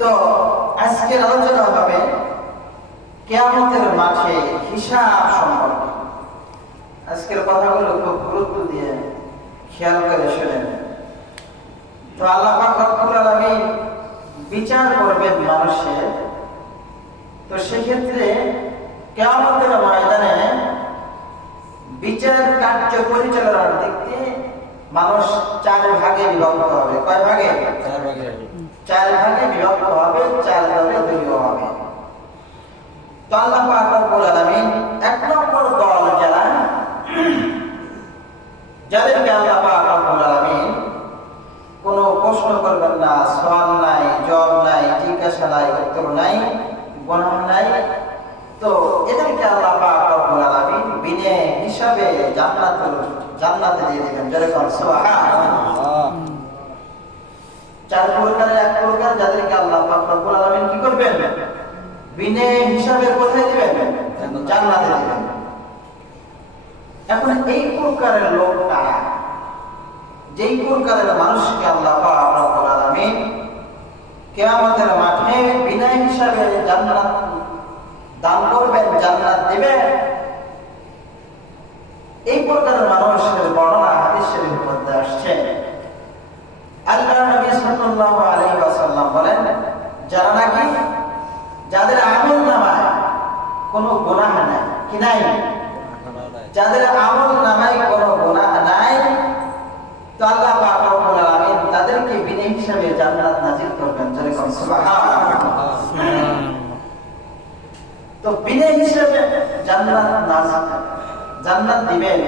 তো আজকের আলোচনা হবে কিয়ামতের মাঠে হিসাব সম্পর্কে। আজকের কথাগুলো খুব গুরুত্ব দিয়ে খেয়াল করে শুনেন। তো আল্লাহ পাক রব্বুল আলামিন বিচার করবেন মানুষের। তো সেক্ষেত্রে কিয়ামতের ময়দানে বিচার কার্য পরিচালনার দিক দিয়ে মানুষ চার ভাগে বিভক্ত হবে। কয় ভাগে? চার ভাগে বিভক্ত হবে, চার দলে দলীয় হবে। তো আল্লাহ পাক রব্বুল আলামিন এক নম্বর দল যাদেরকে আল্লাহ পাক রব্বুল আলামিন কোনো প্রশ্ন করবেন না, সওয়াল নাই, জবাব নাই, জিজ্ঞাসা নাই, উত্তর নাই, গুনাহ নাই। তো এদেরকে আল্লাহ পাক রব্বুল আলামিন বিনা হিসাবে জান্নাতে দিয়ে দিবেন। যেরকম সুবহানাল্লাহ। চার প্রকারের এক প্রকার যাদেরকে আল্লাহ পাক রব্বুল আলামিন কি করবেন? বিনা হিসাবে কোথায় দিবেন? জান্নাতে দিবেন। এখন এই প্রকারের লোক কারা? যেই প্রকারের মানুষকে আল্লাহ পাক রব্বুল আলামিন কিয়ামতের মাঠে বিনা হিসাবে জান্নাত দান করবেন, জান্নাত দিবেন, এই প্রকারের মানুষের বর্ণনা হাদিস শরীফের মধ্যে আসছে। আল্লাহর নবী সাল্লাল্লাহু আলাইহি ওয়াসাল্লাম বলেন, যারা নাকি যাদের আমল নামায় কোনো গুনাহ নাই, কি নাই? যাদের আমল নামায় কোনো গুনাহ নাই, তো আল্লাহ পাক রব্বুল আলামিন তাদেরকে বিনা হিসাবে জান্নাত নাযিল করবেন। যেরকম সুবহানাল্লাহ। তো বিনা হিসাবে জান্নাত দিবেন।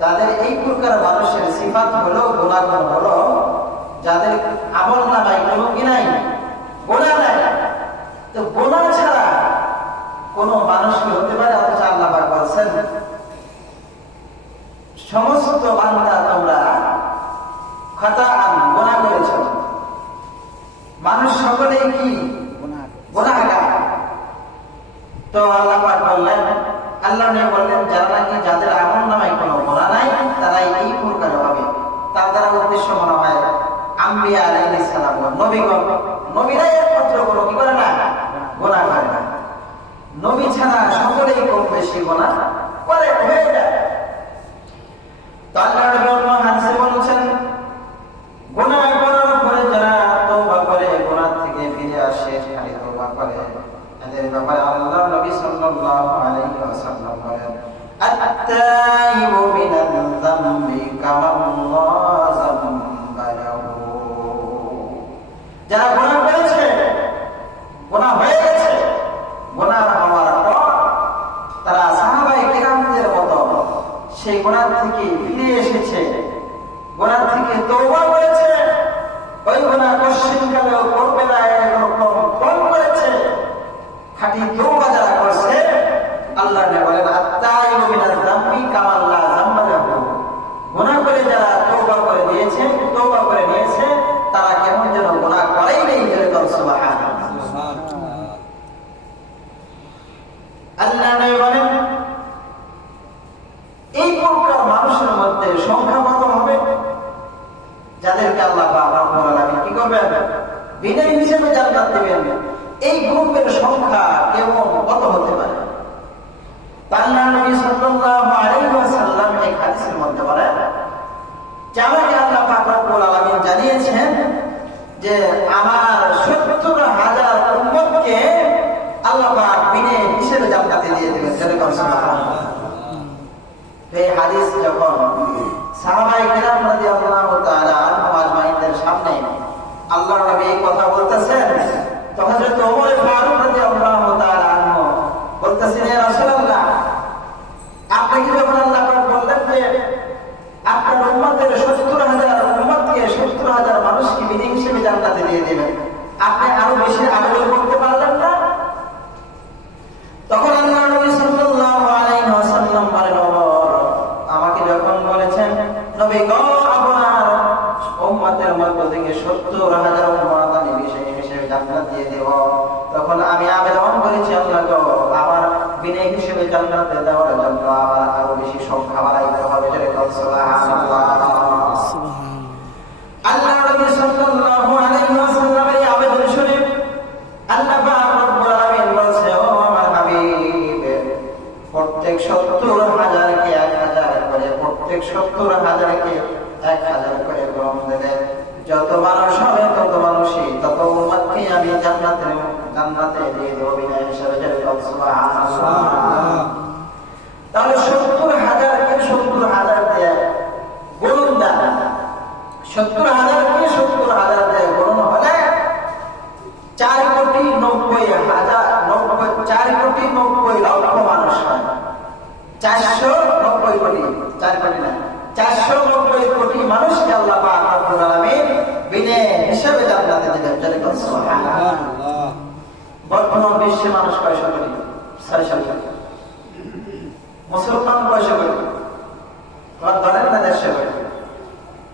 তাদের এই প্রকার মানুষের সিফাত হলো, গুনাহগুণ হলো, যাদের আমল নামায় কোনো কি নাই, গুনাহ নাই। তো গুনাহ ছাড়া কোন মানুষ কি হতে পারে? অথচ আল্লাহ পাক বলেন, সমস্ত বান্দা তোমরা খাতাআন গুনাহ করেছো। মানুষ সকলেই কি গুনাহগার। তো আল্লাহ পাক বললেন, আল্লাহ নবী বললেন, যারা নাকি যাদের আমল নামায় কোনো গুনাহ নাই তারাই এই প্রকার হবে। তার দ্বারা উদ্দেশ্য মনে হয় আম্বিয়া আলাইহিস সালাম, নবীগণ। নবীরাই একমাত্র কোনো কি করে না? গুনাহ করে না। নবী ছাড়া সকলেই কম বেশি গুনাহ করে, হয়ে যায়। তো আল্লাহ নবী অন্য হাদিসে বলেছেন, গুনাহ করার পরে যারা তওবা করে, গুনাহ থেকে ফিরে আসে, খালি তওবা করে, এদের ব্যাপারে আল্লাহ নবী সাল্লাল্লাহু আলাইহি ওয়াসাল্লাম বলেন, আত-তাইবু মিনাল যামবি কামান লা যামবা লাহু। যারা গুনাহ করেছে, গুনাহ হয়ে গেছে, গুনাহ হওয়ার পর তারা সাহাবায়ে কিরামদের মতো সেই গুনাহ থেকে ফিরে এসেছে, গুনাহ থেকে তওবা করেছে, ওই গুনাহ পশ্চিমকালেও করবে না, এরকম কম করেছে, খাঁটি তওবা যারা করছে, আল্লাহ বলেন, আত-তাইবু মিনাল যামবি কামান লা যামবা লাহু। গুনাহ করে যারা তওবা করে দিয়েছে, তওবা করে নিয়েছে, তারা কেমন যেন গুনাহ করেই নেই। যেরকম সুবহানাল্লাহ। আল্লাহ নবী বলেন, এই প্রকার মানুষের মধ্যে সংখ্যা কত হবে? যাদেরকে আল্লাহ পাক রব্বুল আলামিন কি করবেন? বিনা হিসাবে জান্নাত দিবেন। এই গ্রুপের সংখ্যা কেমন, কত হতে পারে? আল্লাহ নবী সাল্লাল্লাহু আলাইহি ওয়াসাল্লাম এই হাদিসের মধ্যে বলেন যে আমাকে আল্লাহ পাক রব্বুল আলামিন জানিয়েছেন যে আমার ৭০,০০০ উম্মতকে আল্লাহ পাক বিনা হিসাবে জান্নাতে দিয়ে দিবেন। যেরকম সুবহানাল্লাহ। এই হাদিস যখন সাহাবায়ে কিরাম রাদিয়াল্লাহু তাআলা আনহুম আজমাইনদের সামনে আল্লাহর নবী এই কথা বলতেছেন, তো হযরত ওমর ফারুক রাদিয়াল্লাহু তাআলা আনহু বলতেছেন, ইয়া রাসূলুল্লাহ, আপনি কি যখন আল্লাহ পাক বললেন যে আপনার উম্মতের ৭০,০০০ উম্মতকে ৭০,০০০ মানুষকে বিনা হিসেবে জান্নাতে দিয়ে দিবেন, আপনি আরো বেশি আবেদন করতে পারলেন না? তখন আল্লাহ নবী সাল্লাল্লাহু আলাইহি ওয়াসাল্লাম বলেন, আমাকে যখন বলেছেন নবী গো, আপনার উম্মতের মধ্য থেকে ৭০,০০০ উম্মত আমি বিশেষ হিসেবে জান্নাত দিয়ে দেব, তখন আমি আবেদন করেছি, আল্লাহ গো, আমার বিনা হিসেবে জান্নাতে দেওয়ার জন্য আমার আরো বেশি সংখ্যা বাড়াইতে হবে। যেরকম সুবহানাল্লাহ। আল্লাহ নবী সাল্লাল্লাহু আলাইহি ওয়াসাল্লাম এই আবেদন হিসেবে জান্নাতে দিবেন। যেরকম সুবহানাল্লাহ। বর্তমান বিশ্বে মানুষ কয়শো কোটি? 600 কোটি। মুসলমান কয়শো কোটি? ধরেন না 150 কোটি।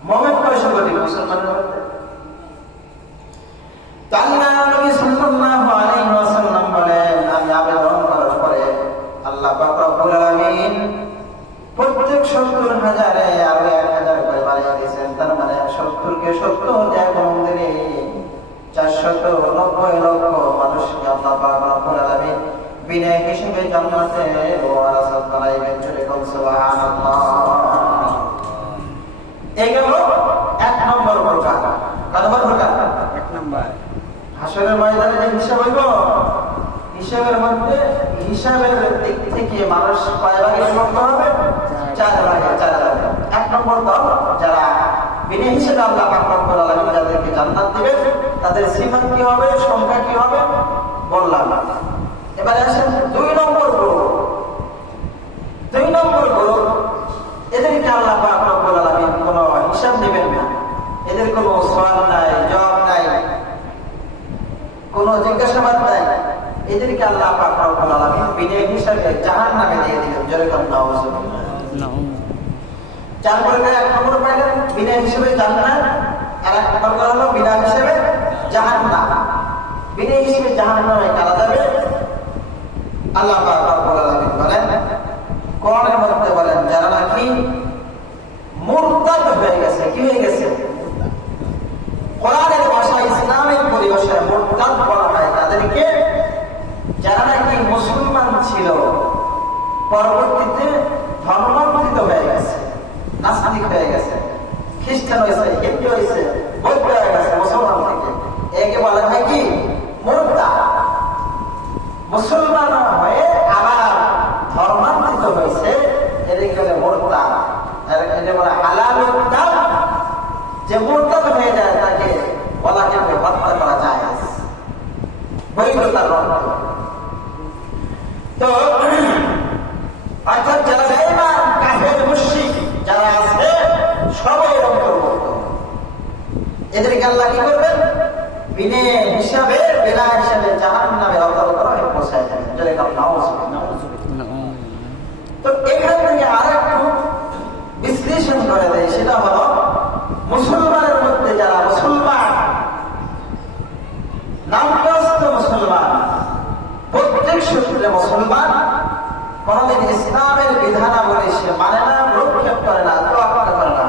মুমিন কয়শো কোটি মুসলমানের মধ্যে? আল্লাহ নবী সাল্লাল্লাহু আলাইহি ওয়াসাল্লাম বলেন, আমি আবেদন করার পরে আল্লাহ পাক রব্বুল আলামিন প্রত্যেক 70,000-এ আরো 1,000 করে বাড়িয়ে দিয়েছেন। তার মানে 70 কে 70 দিয়ে মন্দিরে 490 লক্ষ মানুষকে আল্লাহ পাক রব্বুল আলামিন বিনা হিসেবে জান্নাতে ওয়ারাসাত বানাইবেন। যেরকম সুবহানাল্লাহ। এই গেল 1 নম্বর প্রকার। কত নম্বর প্রকার? 1 নম্বর। হাসরের ময়দানে যে হিসাব হইব, হিসাবের মধ্যে হিসাবের দিক থেকে মানুষ কয় ভাগে বিভক্ত হবে? 4 ভাগে। 1 নম্বর দল যারা বিনা হিসেবে আল্লাহ পাক রব্বুল আলামিন যাদেরকে জান্নাত দিবেন, তাদের সিফাত কি হবে, সংখ্যা কি হবে বললাম। এবারে আসেন 2 নম্বর গ্রুপ। 2 নম্বর গ্রুপ, এদেরকে আল্লাহ পাক রব্বুল আলামিন কোনো হিসাব নেবেন না। এদের কোনো সওয়াল নাই, জবাব নাই, কোনো জিজ্ঞাসাবাদ নাই। এদেরকে আল্লাহ পাক রব্বুল আলামিন বিনা হিসাবে জাহান্নামে দিয়ে দিবেন। যেরকম নাউজুবিল্লাহ। 4 প্রকার। 1 নম্বর পাইলেন বিনা হিসাবে জান্নাত, আর 1 প্রকার হলো বিনা হিসাবে জাহান্নাম। বিনা হিসাবে জাহান্নামে কারা যাবে? আল্লাহ পাক রব্বুল আলামিন বলেন, কোরআনের মধ্যে বলেন, যারা নাকি মুরতাদ হয়ে গেছে। কি হয়ে গেছে? কোরআনের ভাষা, ইসলামের পরিভাষায় মুরতাদ বলা হয় তাদেরকে, যারা নাকি মুসলমান ছিল পরবর্তীতে ধর্মান্তরিত হয়ে গেছে, নাস্তিক হয়ে গেছে, খ্রিস্টান হয়েছে, হিন্দু হয়েছে, বৌদ্ধ হয়ে গেছে মুসলমান থেকে। একে বলা হয় কি? মুরতাদ। মুসলমান হয়ে আবার ধর্মান্তরিত হয়েছে, এদিকে বলে মুরতাদ। এটা বলে হালালুদ দাম। যে মুরতাদ হয়ে যায় তাকে বলা কিন্তু হত্যা করা যায়, বৈধতার রক্ত। তো অর্থাৎ যারা বেঈমান, কাফের, মুশরিক যারা আছে সবাই অন্তর্ভুক্ত। এদেরকে আল্লাহ কি করবেন? বিনা হিসাবে জাহান্নামে অন্তর্ভুক্ত পৌঁছায় যাবেন। যেরকম নাউজুবিল্লাহ। তো এখান থেকে আরেকটু বিশ্লেষণ করে দেয়, সেটা হলো মুসলমানের মধ্যে যারা মুসলমান, নামগ্রস্ত মুসলমান, প্রত্যেক সূত্রে মুসলমান, কোনদিন ইসলামের বিধানাবলী সে মানে না, প্রক্ষেপ করে না, তোয়াক্কা করে না,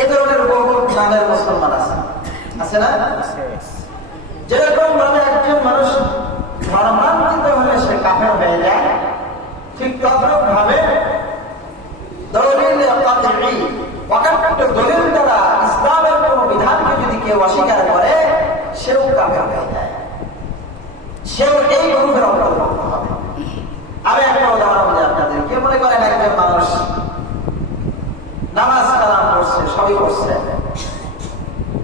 এ ধরনের বহু নামের মুসলমান আছে না? যেরকম ভাবে একজন মানুষ ধর্মান্তরিত হলে সে কাফের হয়ে যায়, ঠিক তদ্রুপ ভাবে দলিল দ্বারা ইসলামের কোন বিধানকে যদি কেউ অস্বীকার করে, সেও কাফের হয়ে যায়, সেও এই গ্রুপের অন্তর্ভুক্ত হবে। আমি একটা উদাহরণ দিই আপনাদের। কে মনে করেন একজন মানুষ নামাজ কালাম করছে, সবই করছে,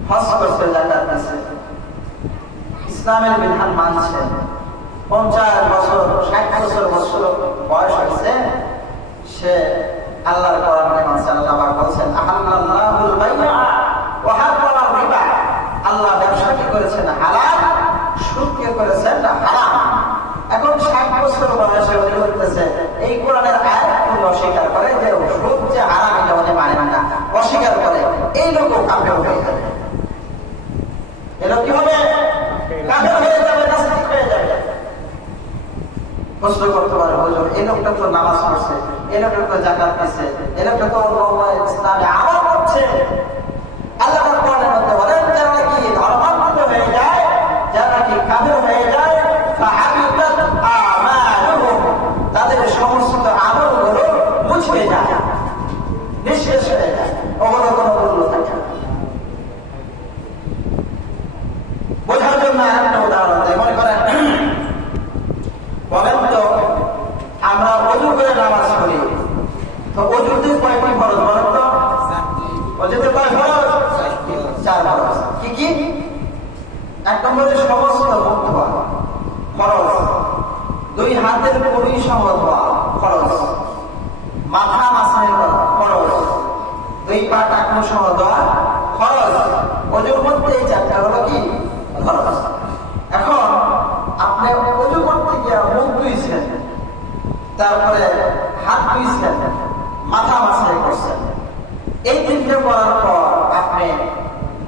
হজ করছে, যাকাত দিচ্ছে, ইসলামের বিধান মানছে, 50 বছর 60 বছর বয়স হয়েছে, সে আল্লাহর কোরআনকে মানছে। আল্লাহ পাক বলেছেন, আহাল্লাল্লাহুল বাই'a ওয়া হারামার রিবা। আল্লাহ ব্যবসা কি করেছেন? হালাল। সুদ কি করেছেন? হারাম। এখন 60 বছর বয়সে উনি বলতেছে, এই কোরআনের আয়াতগুলো অস্বীকার করে, যে সুদ যে হারাম এটা উনি মানেন না, অস্বীকার করে, এই লোকও কাফের হয়ে যাবে। এই লোক কি হবে? কাফের হয়ে যাবে, নাস্তিক হয়ে যাবে। প্রশ্ন করতে পারে, হুজুর এই লোকটা তো নামাজ পড়ছে, এই লোকটা তো যাকাত দিচ্ছে, এই লোকটা তো ইসলামে আমল করছে। আল্লাহ কোরআনের মধ্যে বলেন, যারা নাকি ধর্মান্তরিত হয়ে যায়, যারা নাকি কাফের হয়ে যায়, ফাহাবিতাত আমালুহুম, তাদের সমস্ত আমলগুলো মুছে যায়, নিঃশেষ হয়ে যায়, ওগুলো কোনো মূল্য থাকে না। বোঝার জন্য একটা উদাহরণ দেয়। মনে করেন, বলেন তো আমরা ওযু করে নামাজ পড়ি, তো ওযুতে কয়টি ফরজ বলেন তো? ওযুতে কয় ফরজ? 4 ফরজ। কি কি? 1 নম্বরে সমস্ত মুখ ধোয়া ফরজ, 2 হাতের কড়ি সহ ধোয়া ফরজ, মাথা মাসানি করা ফরজ, 2 পা টাকনো সহ ধোয়া ফরজ। ওযুর মধ্যে এই 4টা হলো কি করার পর আপনি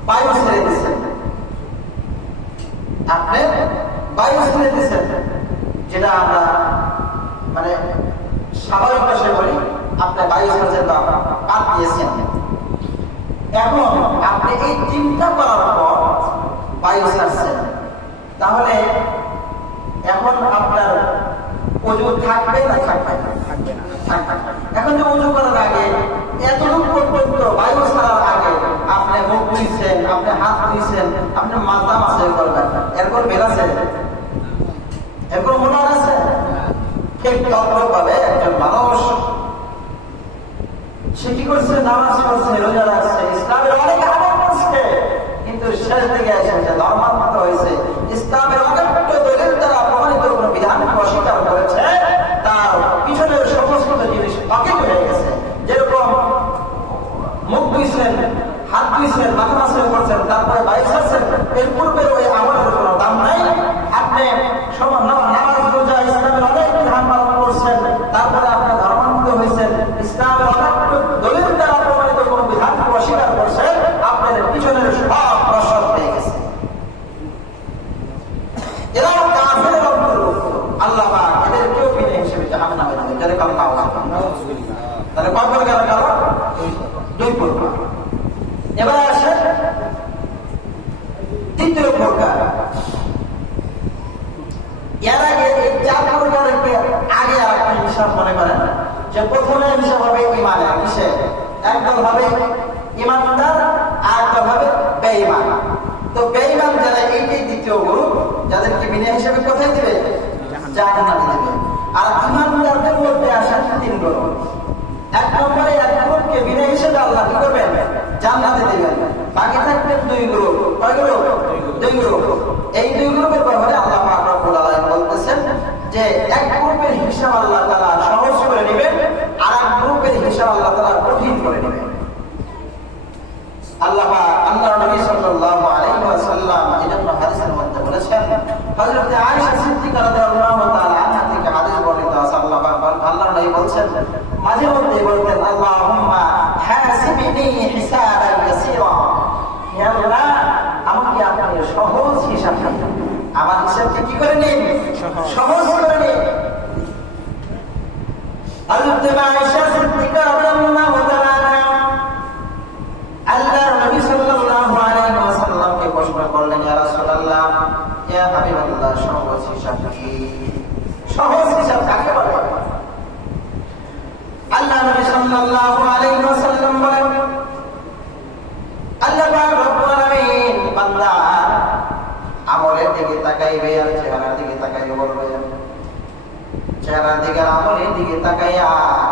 বায়ু ছেড়ে দিচ্ছেন, আপনি বায়ু ছেড়ে দিচ্ছেন, যেটা আমরা মানে স্বাভাবিক ভাষায় বলি আপনি বায়ু ছেড়েছেন বা পাত দিয়েছেন। এখন আপনি এই চিন্তা করার পর বায়ু ছাড়ছেন, তাহলে এখন আপনার ওযু থাকবে না থাকবে না? এখন যে ওযু করার আগে এতটুকু পর্যন্ত বায়ু ছাড়ার আগে আপনি মুখ ধুইছেন, আপনি হাত ধুইছেন, আপনি মাথা মাসাজ করবেন, এরপর বেরাছে, এরপর মনে আছে? ঠিক তদ্রুপভাবে একজন মানুষ সে কি করছে? নামাজ পড়ছে, রোজা রাখছে, ইসলামের অনেক আমল করছে, কিন্তু শেষ দিকে এসেছে ধর্মাত্মক হয়েছে, ইসলামের অনেক দলিল দ্বারা প্রমাণিত কোন বিধানকে অস্বীকার করেছে, তার পিছনের সমস্ত জিনিস অকেট হয়ে গেছে। যেরকম মুখ ধুইছেন, হাত ধুইছেন, মাথা মাসাজ করছেন, তারপরে বায়ু ছাড়ছেন, এর পূর্বের ওই আমলের কোনো দাম নাই। আপনি নামাজ রোজা ইসলামের অনেক বিধান পালন করছেন, তারপরে আপনার ধর্মান্তরিত হয়েছেন, ইসলামের অনেক দলিল দ্বারা প্রমাণিত কোন বিধানকে অস্বীকার করছেন, আপনাদের পিছনের সব রসদ পেয়ে গেছে। এরা কাফের অন্তর্ভুক্ত। আল্লাহ পাক এদের কেউ বিনা হিসেবে জাহান্নামে দিবেন, যাদের কারণ নাও আছে। তাহলে কয় প্রকার গেল? দুই প্রকার। এবার আসে তৃতীয় প্রকার। এর আগে এই চার প্রকারকে আগে আর একটা হিসাব মনে করেন, যে প্রথমে হিসাব হবে ইমানের কিসে? একদল হবে ইমানদার, আর একদল হবে বেঈমান। তো বেঈমান যারা, এইটাই দ্বিতীয় গ্রুপ, যাদেরকে বিনা হিসেবে কোথায় দিবে? জাহান্নামে দিবে। আর ইমানদারদের মধ্যে আসেন তিন গ্রুপ। এক নম্বরে এক গ্রুপকে বিনা হিসেবে আল্লাহ কি করবেন? জান্নাতে দিবেন। বাকি থাকবেন দুই গ্রুপ। কয় গ্রুপ? দুই গ্রুপ। এই দুই গ্রুপের ব্যাপারে আল্লাহ পাক রব্বুল আলামিন বলতেছেন যে এক গ্রুপের হিসাব আল্লাহ তাআলা সহজ করে নেবেন, আর এক গ্রুপের হিসাব আল্লাহ তাআলা কঠিন করে নেবেন। আল্লাহর নবী সাল্লাল্লাহু আলাইহি ওয়াসাল্লাম এজন্য হাদিসের মধ্যে বলেছেন, হযরত আয়েশা সিদ্দিকা রাদিয়াল্লাহু তাআলা আনহা থেকে হাদিস বর্ণিত আছে, আল্লাহর নবী বলেন, মাঝে মধ্যে বলতেন, আল্লাহুম্মা হাসিবনি হিসাবান ইয়াসীরা, হে আল্লাহ আমাকে আপনি সহজ হিসাব দিন, আমার হিসাবকে কি করে নিন? সহজ করে নিন। হযরত আয়েশা সিদ্দিকা রাদিয়াল্লাহু তাআলা আল্লাহর নবী সাল্লাল্লাহু আলাইহি ওয়াসাল্লামকে প্রশ্ন করলেন, ইয়া রাসূলুল্লাহ, ইয়া হাবিবাল্লাহ, সহজ হিসাব কি? সহজ হিসাব কাকে বলে? আল্লাহ নবী সাল্লাল্লাহু আলাইহি ওয়াসাল্লাম বলেন, আল্লাহ পাক রব্বুল আলামিন বান্দা আমলের দিকে তাকাইবে আর চেহারার দিকে তাকাইবে, বলবে চেহারার দিকে আমলের দিকে তাকাইয়া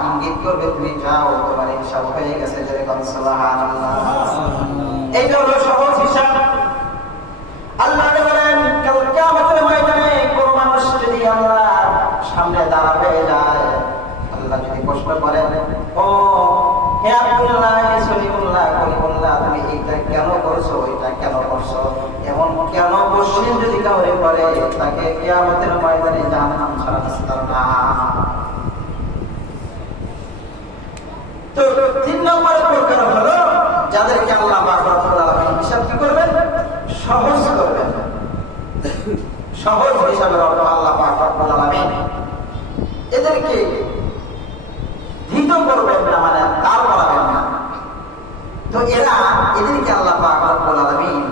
ইঙ্গিত করবে তুমি যাও, তোমার হিসাব হয়ে গেছে। যেরকম সুবহানাল্লাহ। এইটা হলো সহজ হিসাব। আল্লাহ বলেন, কাল কিয়ামতের ময়দানে কোন মানুষ যদি আল্লাহর সামনে দাঁড়াবে যায়, আল্লাহ যদি প্রশ্ন করেন, ও হে আব্দুল্লাহ, হে সলিমুল্লাহ, কলিমুল্লাহ, তুমি এইটা কেন করছো, এটা কেন করছো, এমন কেন কোশ্চেন যদি কাউরে করে, তাকে কিয়ামতের ময়দানে জাহান্নাম ছাড়া রাস্তা না। তো তিন নম্বর প্রকার হলো যাদেরকে আল্লাহ পাক রব্বুল আলামিন হিসাব কি করবেন? সহজ করবেন। সহজ হিসাবের অর্থ আল্লাহ পাক রব্বুল আলামিন এদেরকে ধীত করবেন না, মানে তার করাবেন না। তো এদেরকে আল্লাহ পাক রব্বুল আলামিন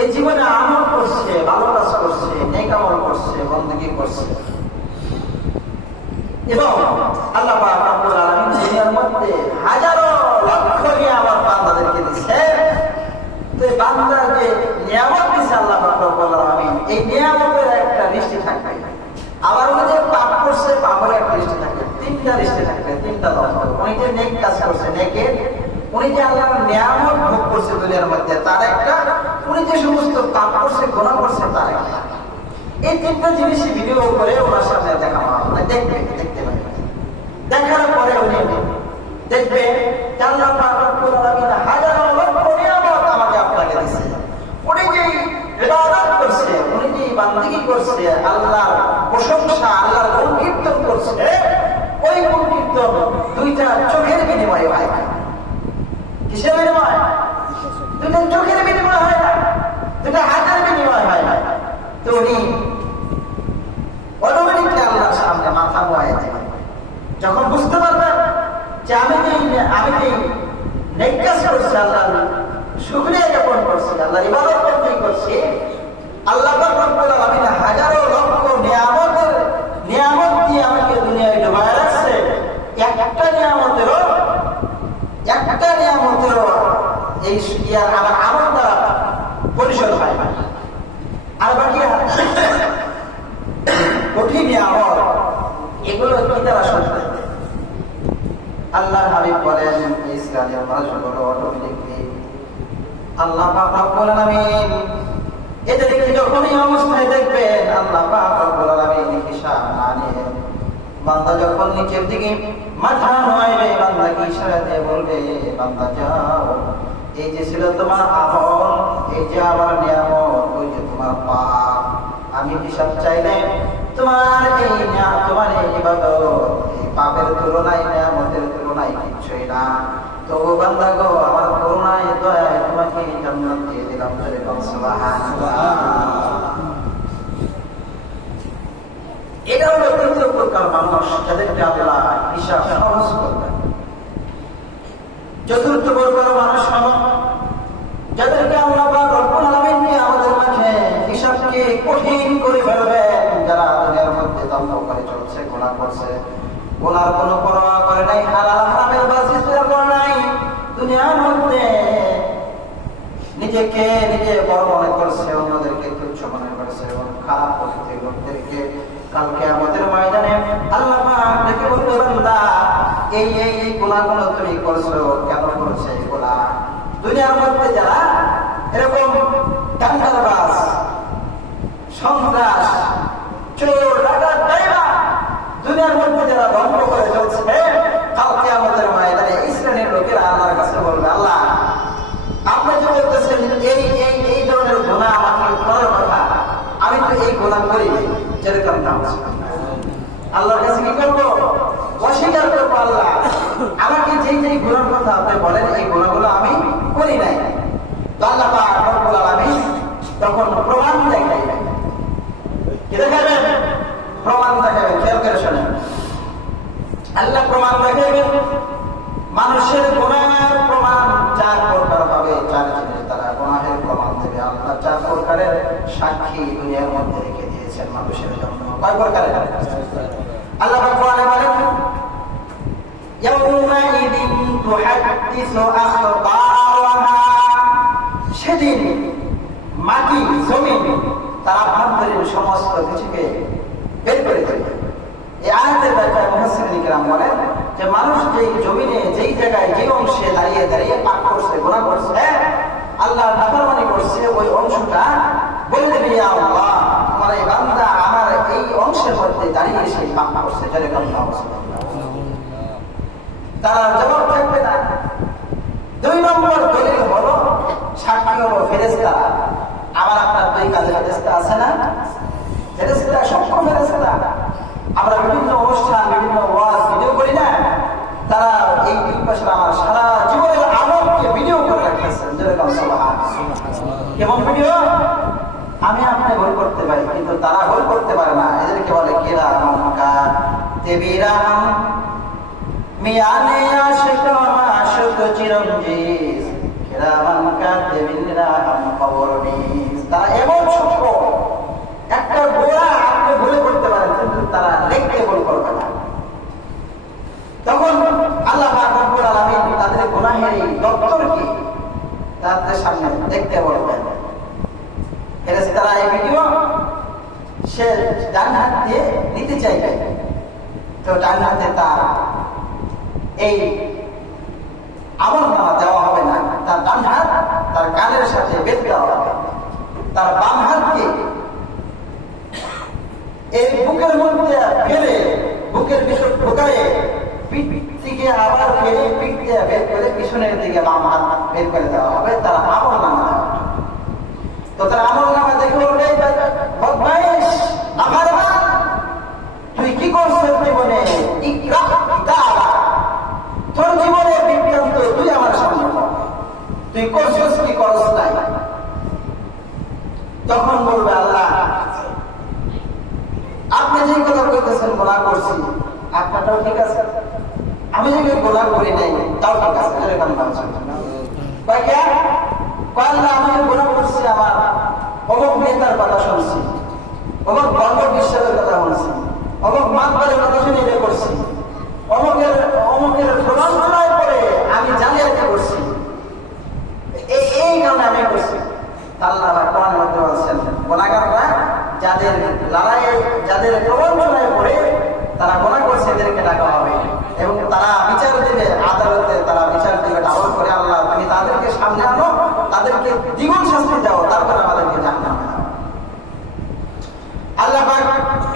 এই জীবনে আমল করছে, ভালো কাজ করছে, নেক আমল করছে, বন্দেগী করছে, এবং আল্লাহ পাক রব্বুল আলামিন দুনিয়ার মধ্যে হাজারো লক্ষ নিয়ামত বান্দাদেরকে দিচ্ছে। তো এই বান্দার যে নিয়ামত দিচ্ছে আল্লাহ পাক রব্বুল আলামিন, এই নিয়ামতের একটা লিস্ট থাকবে। আবার উনি যে পাপ করছে, পাপের একটা লিস্ট থাকবে। তিনটা লিস্টে থাকবে, তিনটা দফতর। উনি যে নেক কাজ করছে, নেকের, উনি যে আল্লাহর নিয়ামত ভোগ করছে দুনিয়ার মধ্যে, তার একটা, উনি যে সমস্ত পাপ করছে, গুনাহ করছে, তার একটা। এই তিনটা জিনিসই ভিডিও করে ওনার সামনে দেখা হয়, দেখতে পাবে। দেখার পরে উনি দেখবে আল্লাহ পাক রব্বুল আলামিন হাজারো লক্ষ নিয়ামত আমাকে আপনাকে দিয়েছে। উনি যে ইবাদত করছে, উনি যে বান্দেগী করছে, আল্লাহর প্রশংসা, আল্লাহর গুণ কীর্তন করছে, ওই গুণ কীর্তন দুইটা চোখের বিনিময়ে হয়। কিসের বিনিময়? দুটো চোখের বিনিময় হয় না, দুটো হাতের বিনিময় হয় না। তো উনি অটোমেটিকলি আল্লাহর সামনে মাথা নোয়ায় দেবেন। যখন বুঝতে পারবেন যে আমি যে নেক কাজ করছি, আল্লাহ শুকরিয়া জ্ঞাপন করছি, আল্লাহ ইবাদত করতেই করছি, আল্লাহ পাক রব্বুল আলামিন হাজারো লক্ষ নিয়ামত দিয়ে আমাকে দুনিয়ায় ডুবায় রাখছে, একটা নিয়ামতেরও এই আমার আমল দ্বারা পরিশোধ হয় না। আর বাকি কঠিন নিয়ামত এগুলো কি তারা শোধ করবে? আল্লাহর হাবিব বলেন ইসরায়েলের মানুষগুলো অটোমেটিকলি আল্লাহ পাক রব্বুল আলামিন এদেরকে যখন এই অবস্থায় দেখবেন, আল্লাহ পাক রব্বুল আলামিন হিসাব না নিয়ে বান্দা যখন নিচের দিকে মাথা নোয়াইবে, বান্দাকে ইশারা দিয়ে বলবে, বান্দা যাও, এই যে ছিল তোমার আমল, এই যে আমার নিয়ামত, ওই যে তোমার পাপ, আমি হিসাব চাইলে তোমার এই ইবাদত এই পাপের তুলনায়, নিয়ামতের তুলনায় কিছুই না। তো বান্দা গো, আমার করুণায় দয়ায় তোমাকে জান্নাত দিয়ে দিলাম। সুবহানাল্লাহ। এটা হলো তৃতীয় প্রকার মানুষ, যাদেরকে আল্লাহ হিসাব সহজ করবেন। চতুর্থ প্রকার মানুষ হলো যাদেরকে আল্লাহ পাক রব্বুল আলামিন আমাদের মাঝে হিসাবকে কঠিন করে ফেলবেন, যারা দুনিয়ার মধ্যে দম্ভ করে চলছে, গুনাহ করছে, গুনার কোনো পরোয়া করে নাই, হালাল হারামের বাজি করে নাই, দুনিয়ার মধ্যে নিজেকে নিজে বড় মনে করছে, অন্যদেরকে তুচ্ছ মনে করছে, এবং খারাপ প্রকৃতির লোকদেরকে কালকে আমাদের ময়দানে আল্লাহ পাক ডেকে বলবে, বান্দা এই গুনাহগুলো তুমি করছো, কেন করছো এগুলা? দুনিয়ার মধ্যে যারা এরকম দাঙ্গাবাজ, সন্ত্রাস, চোর, ডাকাত, ডাইভার দুনিয়ার মধ্যে যারা ধ্বংস করে চলছে, কালকে আমাদের ময়দানে এই শ্রেণীর লোকেরা আল্লাহর কাছে বলবে, আল্লাহ আপনি যে বলতেছেন এই ধরনের গুনাহ আমাকে করার কথা, আমি তো এই গুনাহ করিনি, যেরকম নাম আল্লাহর কাছে কি করবো? অস্বীকার করবো। আল্লাহ আমাকে যেই গুনার কথা আপনি বলেন, এই গুনাহগুলো আমি করি নাই। তো আল্লাহ পাক রব্বুল আলামিন তখন প্রমাণ দেখাইবেন। কি দেখাবেন? প্রমাণ দেখাবেন। খেয়াল করে শোনেন, আল্লাহ প্রমাণ দেখাইবেন। মানুষের গুনাহের প্রমাণ চার প্রকার হবে, চার জিনিস তারা গুনাহের প্রমাণ দেবে। আল্লাহ চার প্রকারের সাক্ষী দুনিয়ার মধ্যে রেখে দিয়েছেন মানুষের জন্য। কয় প্রকারের? আল্লাহ কোরআনে বলেন, ইয়াউমাইদিন তুহাদ্দিসু আখবারাহা, সেদিন মাটি জমিন তারা আভ্যন্তরীণ সমস্ত কিছুকে বের করে দেবে। এই আয়াতের ব্যাখ্যায় মুফাসসিরিন কিরাম বলেন যে মানুষ যেই জমিনে যেই জায়গায় যে অংশে দাঁড়িয়ে দাঁড়িয়ে পাপ করছে, গুনাহ করছে, আল্লাহর নাফরমানি করছে, ওই অংশটা বলে দেবে, ইয়া আল্লাহ আমার এই বান্দা আমার এই অংশের মধ্যে দাঁড়িয়ে সেই পাপ করছে, যেরকম তারা জবাব থাকবে না। দুই নম্বর দলিল হলো সাক্ষী হলো ফেরেশতা। আবার আপনার দুই কাজে ফেরেশতা আছে না? ফেরেশতা সক্ষম ফেরেশতা। আমরা বিভিন্ন অনুষ্ঠান, বিভিন্ন ওয়াজ ভিডিও করি না, তারা এই দুই পাশে আমার সারা জীবনের আমলকে ভিডিও করে রাখতেছেন, যেরকম কেমন ভিডিও? আমি আপনি ভুল করতে পারি, কিন্তু তারা ভুল করতে পারে না। এদেরকে বলে কিরামান কাতিবিরাম মিয়ানে আশিক মাশুক চিরঞ্জিত, কিরামান কাতিবিরাম কবরনিস। তারা এমন সূক্ষ্ম, একটা গোড়া আপনি ভুল করতে পারেন, কিন্তু তারা লিখতে ভুল করবে না। তখন আল্লাহ পাক রব্বুল আলামিন তাদের গুনাহের এই দপ্তরকে তাদের সামনে দেখতে বলবেন। ফেরেশতারা এই ভিডিও সে ডান হাত দিয়ে নিতে চাইবে, তো ডান হাতে তার এই আমলনামা দেওয়া হবে না, তার ডান হাত তার কানের সাথে বেঁধে দেওয়া হবে। তার বাম হাতকে এই বুকের মধ্যে ফেলে, বুকের ভিতর ঢোকায়, পিঠ থেকে আবার ফেলে, পিঠ দিয়ে বের করে পিছনের দিকে বাম হাত বের করে দেওয়া হবে। তার আমলনামা দেওয়া হবে। তো তার আমলনামা দেখে বলবে, বদমাইশ, নাফরমান, তুই কি করছিস জীবনে? ইকরা কিতাবা, তোর জীবনের বৃত্তান্ত তুই আমার সামনে বল। তখন বলবে আল্লাহ আপনি যে কথা বলতেছেন গোলা করছি, আপনারটাও ঠিক আছে, আমি যে গোলা করি নাই তাও ঠিক আছে। আমি গোলা করছি, আমার অমুক নেতার কথা শুনছি, অমুক বন্ধ বিশ্বাসের কথা শুনছি, অমুক মাতবারের কথা শুনে এটা করছি, অমুকের প্রবঞ্চনায় করে আমি জালিয়াতি করছি, এই কারণে আমি করছি। আল্লাহ কোরআনের মধ্যে বলছেন গুনাহগাররা যাদের লড়াইয়ে, যাদের প্রবঞ্চনায় পড়ে তারা গুনাহ করছে, এদেরকে ডাকা হবে এবং তারা বিচার দেবে আদালতে, তারা বিচার দেবে ডাবল করে। আল্লাহ তুমি তাদেরকে সামনে আনো, তাদেরকে দ্বিগুণ শাস্তি দাও, তারপর আমাদেরকে জাহান্নামে দাও। আল্লাহ পাক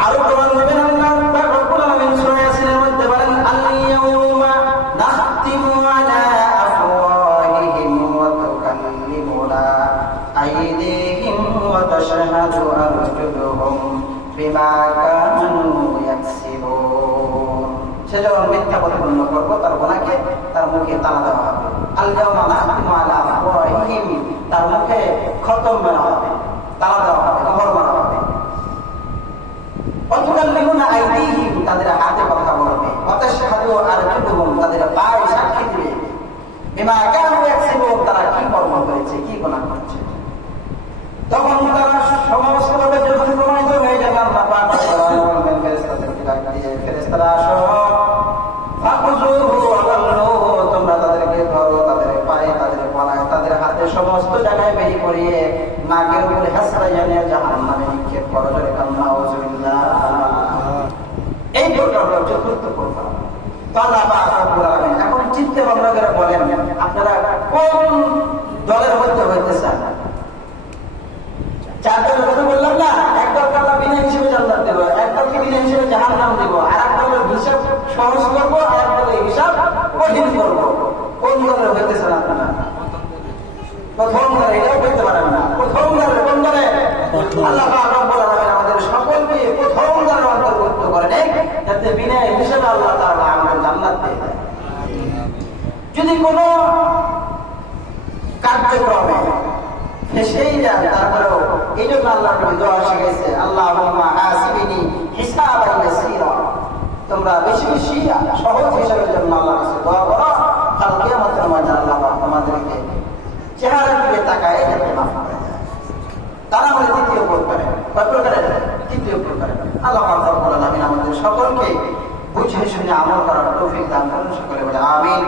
আরো প্রমাণ দেবেন। আল্লাহ পাক রব্বুল আলামিন সূরা ইয়াসিনের মধ্যে বলেন আল-ইয়াউমা নাখতিমু আলা আফওয়াহিহিম ওয়া তুকাল্লিমুনা আইদিহিম ওয়া তাশহাদু আরজুলুহুম বিমা কানু ইয়াকসিবুন। সে যখন মিথ্যা প্রতিপন্ন করবো তার গুনাহকে তার মুখে তালা দেওয়া হবে। আল-ইয়াউমা নাখতিমু আলা আফওয়াহিহিম, তার মুখে খতম করা হবে, তালা দেওয়া হবে, মোহর মারা হবে। তাদের হাতে কথা বলবে, তাদের পায়ে সাক্ষী দিবে, তারা কি কর্ম করেছে, কি গুনাহ করেছে। তখন তারা সমস্তভাবে যখন প্রমাণিত হয়ে যাবে, আল্লাহ পাক বলবেন ফেরেশতাদেরকে ডাক দিয়ে, ফেরেশতারা আসো, তোমরা তাদেরকে ধরো, তাদের পায়ে, তাদের গলায়, তাদের হাতে, সমস্ত জায়গায় বেরি করিয়ে নাকের উপরে হাসরা জানিয়ে জাহান্নামে নিক্ষেপ করো। নাউযুবিল্লাহ। এই প্রকার চতুর্থ প্রকার। এখন চিন্তা ভাবনা করে বলেন আপনারা কোন দলের মধ্যে হইতে চান? চার দলের কথা বললাম না, একদলকে আল্লাহ বিনা হিসেবে জান্নাত দেব, একদলকে বিনা হিসেবে জাহান্নাম দেব, আর এক দলের হিসাব সহজ করবো, আর এক দলের হিসাব কঠিন করবো। কোন দলের হইতে চান আপনারা? প্রথম দলে, এটাও করতে পারেন না। প্রথম দলে কোন দলে? আল্লাহ আমাদের সকলকে প্রথম দলের অন্তর্ভুক্ত করেন, যাতে বিনা হিসেবে আল্লাহ তাআলা আমাদের জান্নাত দিয়ে দেয়। যদি কোন কার্যক্রমে ফেসেই যায়, তারপরেও এই জন্য আল্লাহ নবী দোয়া শিখাইছে, আল্লাহুম্মা হাসিবিনি হিসাবান ইয়াসীরা। তোমরা বেশি বেশি সহজ হিসাবের জন্য আল্লাহর কাছে দোয়া করো, কাল কিয়ামতের মাঠে আল্লাহ তোমাদেরকে চেহারা দিকে তাকায় যাতে মাফ করে দেয়। তারা আমাদের তৃতীয় প্রকারে, কয় প্রকারে? তৃতীয় প্রকারে। আল্লাহ রাব্বুল আলামিন আমাদের সকলকে বুঝে শুনে আমল করার তৌফিক দান করুন। সকলে বলে আমিন।